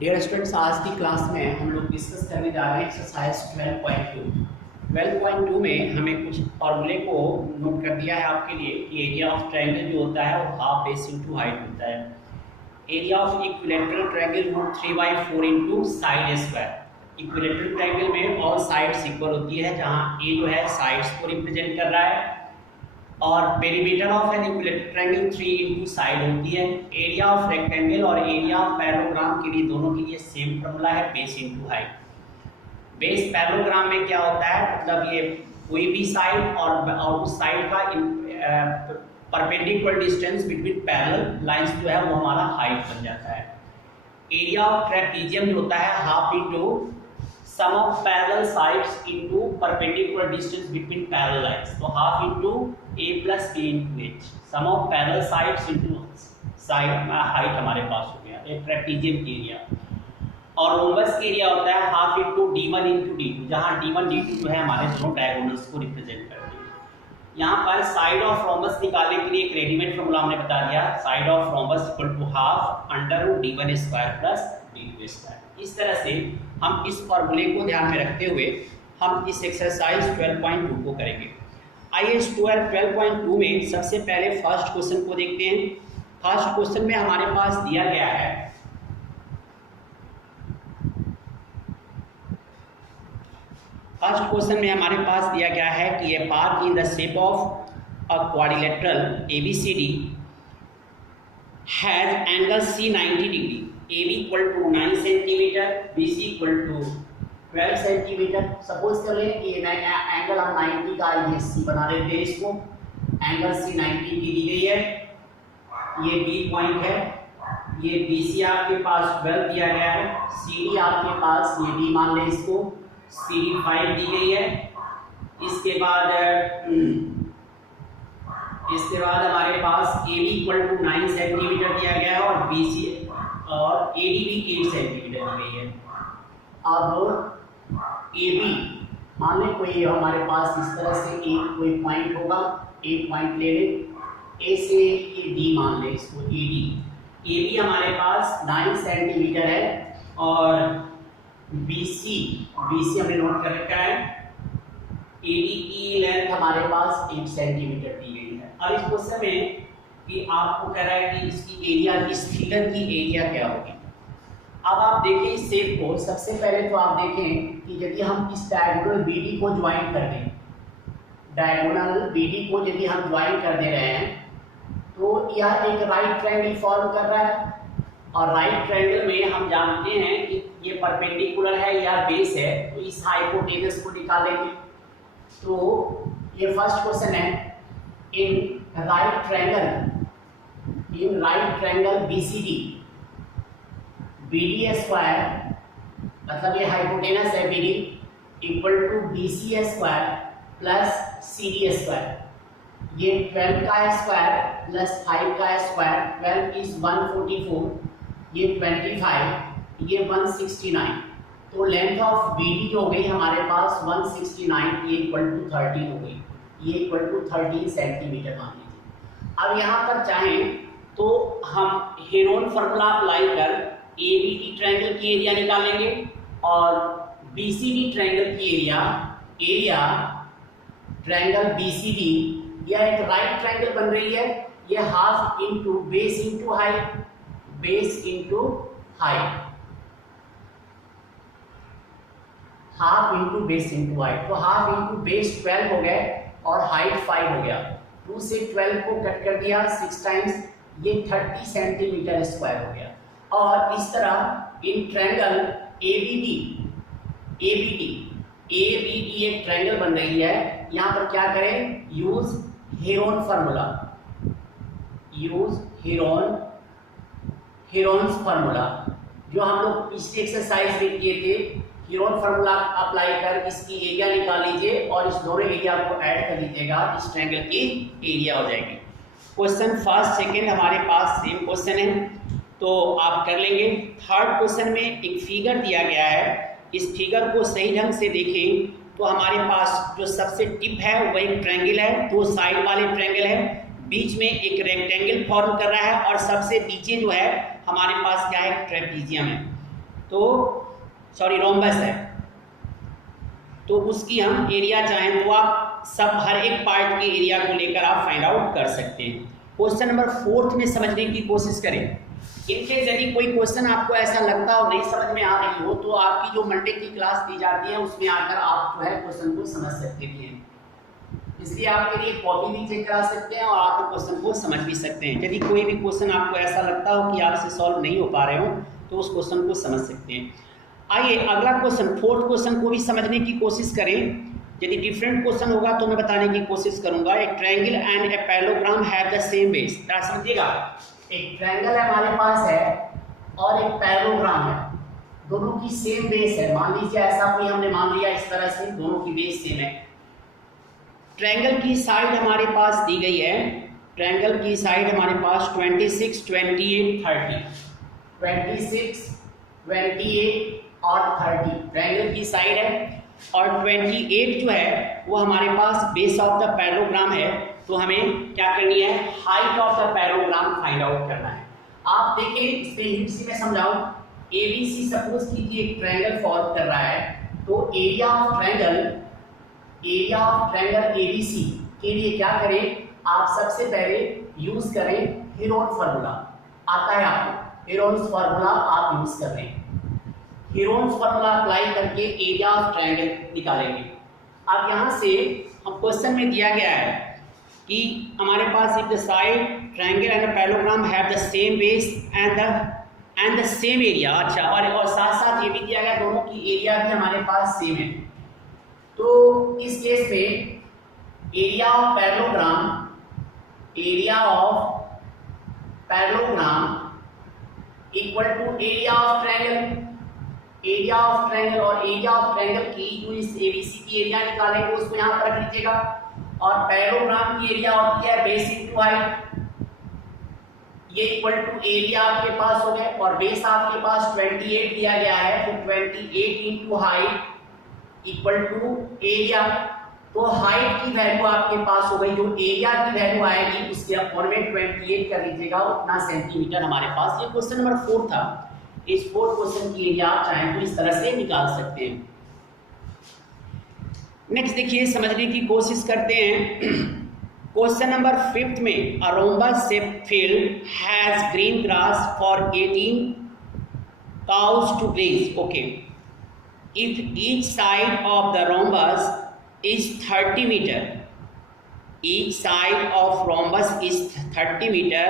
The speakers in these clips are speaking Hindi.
डियर स्टूडेंट्स, आज की क्लास में हम लोग डिस्कस करने जा रहे हैं एक्सरसाइज 12.2। 12.2 में हमें कुछ फॉर्मूले को नोट कर दिया है आपके लिए कि एरिया ऑफ ट्रायंगल जो होता है वो हाफ बेस इंटू हाइट होता है। Area of equilateral triangle root 3/4 into side square. Equilateral triangle में ऑल साइड्स इक्वल होती है, जहाँ ए जो है साइड्स को रिप्रेजेंट कर रहा है और perimeter of an equilateral triangle 3 into side होती है। एरिया ऑफ रेक्टेंगल और एरिया ऑफ पैरेललोग्राम के लिए दोनों के लिए सेम फॉर्मूला है, base into height. Base parallelogram में क्या होता है, मतलब ये कोई भी साइड और उस साइड का perpendicular distance between parallel lines जो है वो हमारा हाइट बन जाता है। एरिया ऑफ ट्रेपेजियम जो होता है half into sum of parallel sides into perpendicular distance between parallel lines, तो half into a plus a into H, sum of parallel sides into side height हमारे पास हो गया एक ट्रेपेजियम की एरिया। और रोम्बस की एरिया होता है half into d1 into d2, जहाँ d1 d2 जो है हमारे दोनों डायगोनल्स को रिप्रेजेंट करते हैं। यहाँ पर साइड ऑफ रोम्बस निकालने के लिए एक रेडीमेड फॉर्मूला हमने बता दिया, side of rhombus equal to half under root d1 square plus d2 square. इस तरह से हम इस फॉर्मूले को ध्यान में रखते हुए हम इस एक्सरसाइज 12.2 को करेंगे। आइए इस 12.2 में सबसे पहले फर्स्ट क्वेश्चन को देखते हैं। फर्स्ट क्वेश्चन में हमारे पास दिया गया है कि a park in the shape of a quadrilateral ABCD has angle C 90 degree, AB equal to 9 centimetre, BC equal to 12 centimetre. Suppose करें कि एंगल हम 90 का ये C बना देते हैं, इसको एंगल C 90 की दी गई है, ये B पॉइंट है, ये BC आपके पास 12 दिया गया है, CD आपके पास ये D मान लें, इसको CD 5 दी गई है। इसके बाद हमारे पास AB इक्वल टू 9 सेंटीमीटर दिया गया है और BC और AD भी 8 सेंटीमीटर दी गई है। अब AB मान लें कोई हमारे पास इस तरह से एक कोई पॉइंट होगा, एक पॉइंट ले लें, A से ये D मान लें, इसको AD। AB हमारे पास 9 सेंटीमीटर है और BC हमने नोट कर रखा है, AD की लेंथ हमारे पास 8 सेंटीमीटर दी गई है। अब इस क्वेश्चन में कि आपको कह रहा है कि इसकी एरिया, इस फिगर की एरिया क्या होगी। अब आप देखें इस शेप को, सबसे पहले तो आप देखें कि यदि हम इस डायगोनल BD को ज्वाइन कर दें, डायगोनल BD को यदि हम ज्वाइन कर दे रहे हैं तो यह एक राइट ट्रायंगल फॉर्म कर रहा है। और राइट ट्रायंगल में हम जानते हैं कि ये परपेंडिकुलर है या बेस है, तो इस हाइपोटेनस को निकालेंगे। तो ये फर्स्ट क्वेश्चन है, in right triangle BCD, BD square मतलब ये हाइपोटेनस है BD equal to BC square plus CD square. ये 12 का स्क्वायर प्लस 5 का स्क्वायर, 12 इज 144, ये 25, ये 169। तो लेंथ ऑफ BD जो हो गई हमारे पास 169, ये इक्वल टू 13 हो गई, ये इक्वल टू 13 सेंटीमीटर मान लीजिए। अब यहाँ पर चाहें तो हम हेरोन फार्मूला अप्लाई कर ABD ट्रायंगल की एरिया निकालेंगे और BCD ट्रायंगल की एरिया ट्रायंगल BCD, यह एक राइट ट्रायंगल बन रही है, ये half into base into height, base into height, half into base into height. तो हाफ इंटू बेस 12 हो गए और हाइट 5 हो गया, 2 से 12 को कट कर दिया 6 टाइम्स, ये 30 सेंटीमीटर स्क्वायर हो गया। और इस तरह इन ट्रायंगल ABD एक ट्रायंगल बन रही है। यहाँ पर क्या करें, use Heron formula, Heron's formula जो हम लोग पिछले एक्सरसाइज में किए थे। हेरोन फार्मूला अप्लाई कर इसकी एरिया निकाल लीजिए और इस दोनों एरिया को ऐड कर लीजिएगा, इस ट्रायंगल की एरिया हो जाएगी। क्वेश्चन फर्स्ट सेकंड हमारे पास सेम क्वेश्चन है, तो आप कर लेंगे। थर्ड क्वेश्चन में एक फिगर दिया गया है, इस फिगर को सही ढंग से देखें तो हमारे पास जो सबसे टिप है वह एक ट्रायंगल है, 2 साइड वाले ट्रायंगल है, बीच में एक रेक्टेंगल फॉर्म कर रहा है और सबसे नीचे जो है हमारे पास क्या है, ट्रेपेजियम है। तो सॉरी रोम्बस है, तो उसकी हम एरिया चाहें तो आप सब हर एक पार्ट के एरिया को लेकर आप फाइंड आउट कर सकते हैं। क्वेश्चन नंबर 4 में समझने की कोशिश करें। इनकेस यदि कोई क्वेश्चन आपको ऐसा लगता हो नहीं समझ में आ रही हो तो आपकी जो मंडे की क्लास दी जाती है उसमें आकर आप जो है क्वेश्चन को समझ सकते हैं। इसलिए आपके लिए कॉपी भी चेक करा सकते हैं और आप क्वेश्चन को समझ भी सकते हैं। यदि कोई भी क्वेश्चन आपको ऐसा लगता हो कि आपसे सॉल्व नहीं हो पा रहे हो तो उस क्वेश्चन को समझ सकते हैं। आइए अगला क्वेश्चन, 4th क्वेश्चन को भी समझने की कोशिश करें। यदि डिफरेंट क्वेश्चन होगा तो मैं बताने की कोशिश करूंगा। एक triangle and a parallelogram have the same base. समझिएगा, एक ट्रायंगल हमारे पास है और एक पैरेललोग्राम है, दोनों की सेम बेस है। मान लीजिए ऐसा कोई हमने मान लिया इस तरह से, दोनों की बेस सेम है। ट्रायंगल की साइड हमारे पास दी गई है, ट्रायंगल की साइड हमारे पास 26, 28, 30, 26, 28 और 30 ट्रायंगल की साइड है, और 28 जो है वो हमारे पास बेस ऑफ द पैरेललोग्राम है। तो हमें क्या करनी है, height of the parallelogram find out करना है। आप देखें इसमें हिंट से मैं समझाऊं। एबीसी सपोज कीजिए एक ट्रायंगल फॉर्म कर रहा है, तो एरिया ऑफ ट्रायंगल एबीसी के लिए क्या करें, आप सबसे पहले यूज करें हेरोन फार्मूला। आता है आपको हेरोन्स फार्मूला, आप यूज कर रहे हैं। हेरोन्स फार्मूला अप्लाई करके एरिया ऑफ ट्रायंगल निकालेंगे। अब यहाँ से हम क्वेश्चन में दिया गया है कि हमारे पास if the side triangle and parallelogram have the same base and the same area. अच्छा, और साथ साथ ये भी दिया गया दोनों की एरिया भी हमारे पास सेम है। तो इस केस में area of parallelogram equal to area of triangle. Area of triangle और एरिया ऑफ ट्रायंगल की जो इस एबीसी की एरिया निकालेंगे उसको यहाँ पर रख लीजिएगा, और पैरेललोग्राम की एरिया होती है बेस इनटू हाइट। ये इक्वल टू एरिया आपके पास हो गए, और बेस आपके पास 28 दिया गया है, तो 28 into height equal to area. तो हाइट की वैल्यू आपके पास हो गई, जो एरिया की वैल्यू आएगी उसके अपॉन में 28 कर लीजिएगा, उतना सेंटीमीटर हमारे पास। ये क्वेश्चन नंबर 4 था। इस 4th क्वेश्चन की एरिया आप चाहें तो इस तरह से निकाल सकते हैं। नेक्स्ट देखिए, समझने की कोशिश करते हैं। क्वेश्चन नंबर 5 में a rhombus shape field has green grass for 18 cows to graze. Okay, if each side of the rhombus is 30 meter, each side of rhombus is 30 meter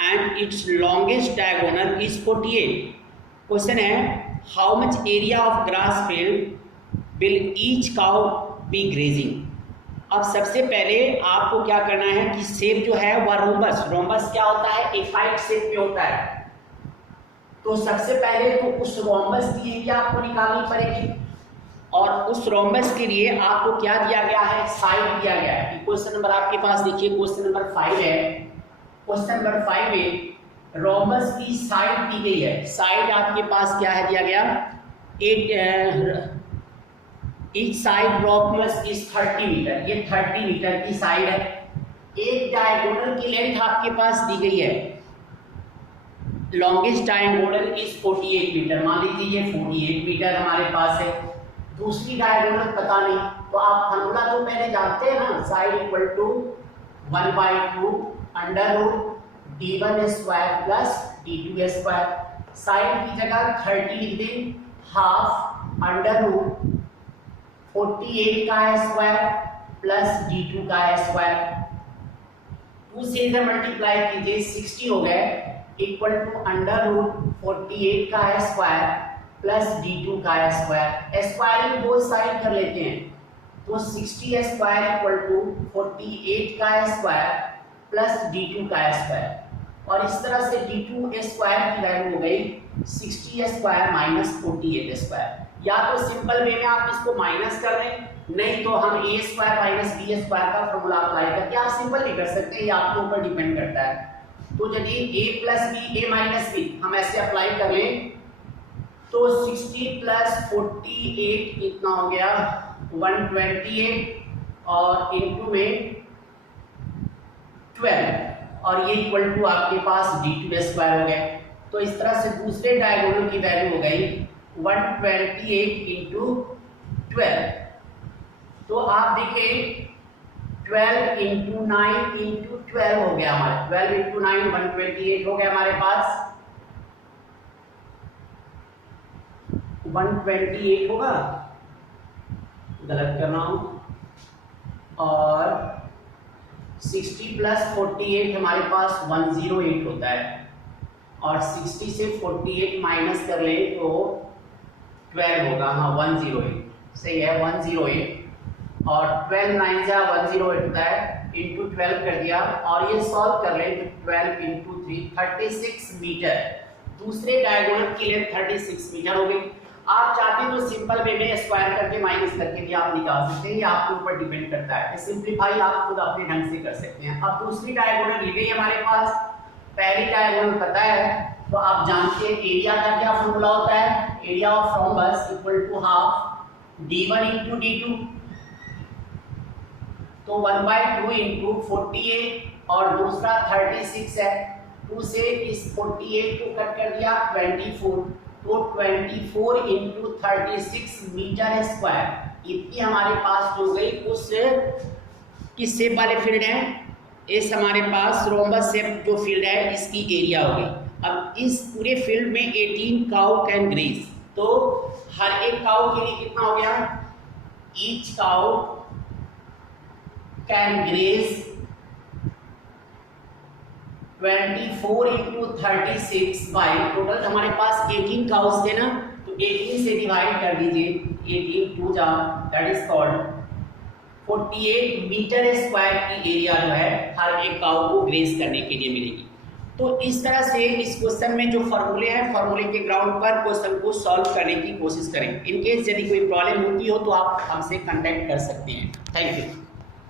and its longest diagonal is 48. Question है, how much area of grass field will each cow be grazing. अब सबसे पहले आपको क्या करना है कि शेप जो है वह रोम्बस क्या होता है, एफाइट शेप में होता है। तो सबसे पहले तो उस रोम्बस की एरिया आपको निकालनी पड़ेगी, और उस रोम्बस के लिए आपको क्या दिया गया है, साइड दिया गया है। क्वेश्चन नंबर आपके पास देखिए, क्वेश्चन नंबर 5 है। क्वेश्चन नंबर 5 में रोम्बस की साइड दी गई है। साइड आपके पास क्या है दिया गया, each side rhombus is 30 metre. ये 30 मीटर की साइड है। एक डायगोनल की लेंथ आपके पास दी गई है, लॉन्गेस्ट डायगोनल इज 48 मीटर। मान लीजिए ये 48 मीटर हमारे पास है। दूसरी डायगोनल पता नहीं, तो आप फार्मूला तो पहले जानते हैं ना, side equal to 1/2 under root d1 square plus d2 square. Side की जगह 30 लिख दें, हाफ अंडर रूट 48 का स्क्वायर प्लस d2 का स्क्वायर। 2 से इधर मल्टीप्लाई कीजिए, 60 हो गए, इक्वल टू अंडर रूट 48 का स्क्वायर प्लस d2 का स्क्वायर। स्क्वायरिंग बोथ साइड कर लेते हैं, तो 60 स्क्वायर इक्वल टू 48 का स्क्वायर प्लस d2 का स्क्वायर। और इस तरह से d2 स्क्वायर की वैल्यू हो गई 60 स्क्वायर माइनस 48 स्क्वायर। या तो सिंपल वे में आप इसको माइनस कर दें, नहीं तो हम a square minus b square का फॉर्मूला अप्लाई करके आप सिंपल भी कर सकते हैं, ये आपके ऊपर डिपेंड करता है। तो यदि a plus b a minus b हम ऐसे अप्लाई कर लें, तो 60 प्लस 48 कितना हो गया, 128, और इनटू में 12, और ये इक्वल टू आपके पास d2 स्क्वायर हो गया। तो इस तरह से दूसरे डायगोनल की वैल्यू हो गई 128 इंटू 12, तो आप देखिए 12 इंटू 9 इंटू 12 हो गया हमारा, 12 इंटू 9 128 हो गया हमारे पास, 128 होगा, गलत कर रहा हूं, और 60 प्लस 48 हमारे पास 108 होता है, और 60 से 48 माइनस कर ले तो 12 होगा, हाँ 108 सही है, 108, और 12 9 जा 108 होता है, इंटू 12 कर दिया, और ये सॉल्व कर ले तो 12 इंटू 3 36 मीटर, दूसरे डायगोनल की लेंथ 36 मीटर हो गई। आप चाहते हैं तो सिंपल वे में स्क्वायर करके माइनस करके भी आप निकाल सकते हैं, ये आपके ऊपर डिपेंड करता है, सिंपलीफाई आप खुद अपने ढंग से कर सकते हैं। अब दूसरी डायगोनल ली गई हमारे पास, पहली डायगोनल पता है तो आप जानते हैं एरिया का क्या फॉर्मूला होता है, area of rhombus equal to half d1 into d2, तो 1/2 इंटू 48 और दूसरा 36 है, 2 से इस 48 को कट कर दिया 24, तो 24 इंटू 36 मीटर स्क्वायर, इतनी हमारे पास हो गई उस किस शेप वाले फील्ड है, इस हमारे पास रोम्बस शेप जो फील्ड है इसकी एरिया हो गई। अब इस पूरे फील्ड में 18 काउ कैन ग्रेज, तो हर एक काउ के लिए कितना हो गया, each cow can graze 24 into 36 by, total हमारे पास 18 काउस थे ना, तो 18 से डिवाइड कर दीजिए, 18 2 जा, that is called 48 metre square की एरिया जो है हर एक काउ को ग्रेज करने के लिए मिलेगी। तो इस तरह से इस क्वेश्चन में जो फॉर्मूले हैं, फॉर्मूले के ग्राउंड पर क्वेश्चन को सॉल्व करने की कोशिश करें। इनकेस यदि कोई प्रॉब्लम होती हो तो आप हमसे कांटेक्ट कर सकते हैं। Thank you.